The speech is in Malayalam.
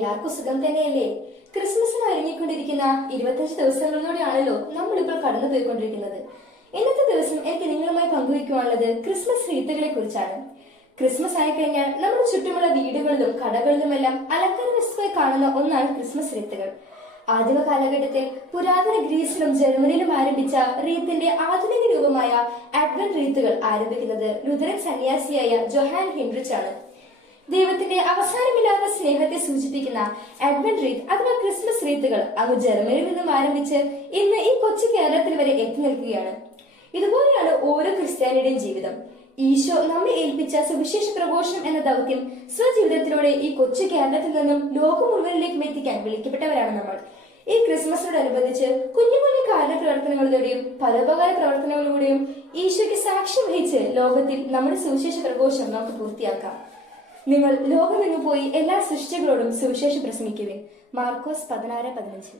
എല്ലാവർക്കും സുഖം തന്നെയല്ലേ? ക്രിസ്മസിന് ഒരുങ്ങിക്കൊണ്ടിരിക്കുന്ന 25 ദിവസങ്ങളിലൂടെയാണല്ലോ നമ്മളിപ്പോൾ കടന്നു പോയിക്കൊണ്ടിരിക്കുന്നത്. ഇന്നത്തെ ദിവസം എനിക്ക് നിങ്ങളുമായി പങ്കുവയ്ക്കുവാനുള്ളത് ക്രിസ്മസ് റീത്തുകളെ കുറിച്ചാണ്. ക്രിസ്മസ് ആയിക്കഴിഞ്ഞാൽ നമ്മുടെ ചുറ്റുമുള്ള വീടുകളിലും കടകളിലുമെല്ലാം അലങ്കാര വസ്തുവായി കാണുന്ന ഒന്നാണ് ക്രിസ്മസ് റീത്തുകൾ. ആദിമ കാലഘട്ടത്തിൽ പുരാതന ഗ്രീസിലും ജർമ്മനിയിലും ആരംഭിച്ച റീത്തിന്റെ ആധുനിക രൂപമായ അഡ്വന്റ് റീത്തുകൾ ആരംഭിക്കുന്നത് ലുതറൻ സന്യാസിയായ ജൊഹാൻ ഹെൻറിച്ച് ആണ്. ദൈവത്തിന്റെ അവസാനമില്ലാത്ത സ്നേഹത്തെ സൂചിപ്പിക്കുന്ന അഡ്വന്റ് റീത്ത് അഥവാ ക്രിസ്മസ് റീത്തുകൾ അങ്ങ് ജർമ്മനിയിൽ നിന്നും ആരംഭിച്ച് ഇന്ന് ഈ കൊച്ചു കേരളത്തിൽ വരെ എത്തി നിൽക്കുകയാണ്. ഇതുപോലെയാണ് ഓരോ ക്രിസ്ത്യാനിയുടെയും ജീവിതം. ഈശോ നമ്മെ ഏൽപ്പിച്ച സുവിശേഷ പ്രഘോഷണം എന്ന ദൗത്യം സ്വജീവിതത്തിലൂടെ ഈ കൊച്ചു കേരളത്തിൽ നിന്നും ലോകം മുഴുവനിലേക്കും എത്തിക്കാൻ വിളിക്കപ്പെട്ടവരാണ് നമ്മൾ. ഈ ക്രിസ്മസിനോടനുബന്ധിച്ച് കുഞ്ഞു കുഞ്ഞു കാരുണ്യ പ്രവർത്തനങ്ങളിലൂടെയും പരോപകാര പ്രവർത്തനങ്ങളിലൂടെയും ഈശോയ്ക്ക് സാക്ഷ്യം വഹിച്ച് ലോകത്തിൽ നമ്മുടെ സുവിശേഷ പ്രഘോഷണം നമുക്ക് പൂർത്തിയാക്കാം. നിങ്ങൾ ലോകമെങ്ങു പോയി എല്ലാ സൃഷ്ടികളോടും സുവിശേഷം പ്രസംഗിക്കുവിൻ. മാർക്കോസ് 16:15.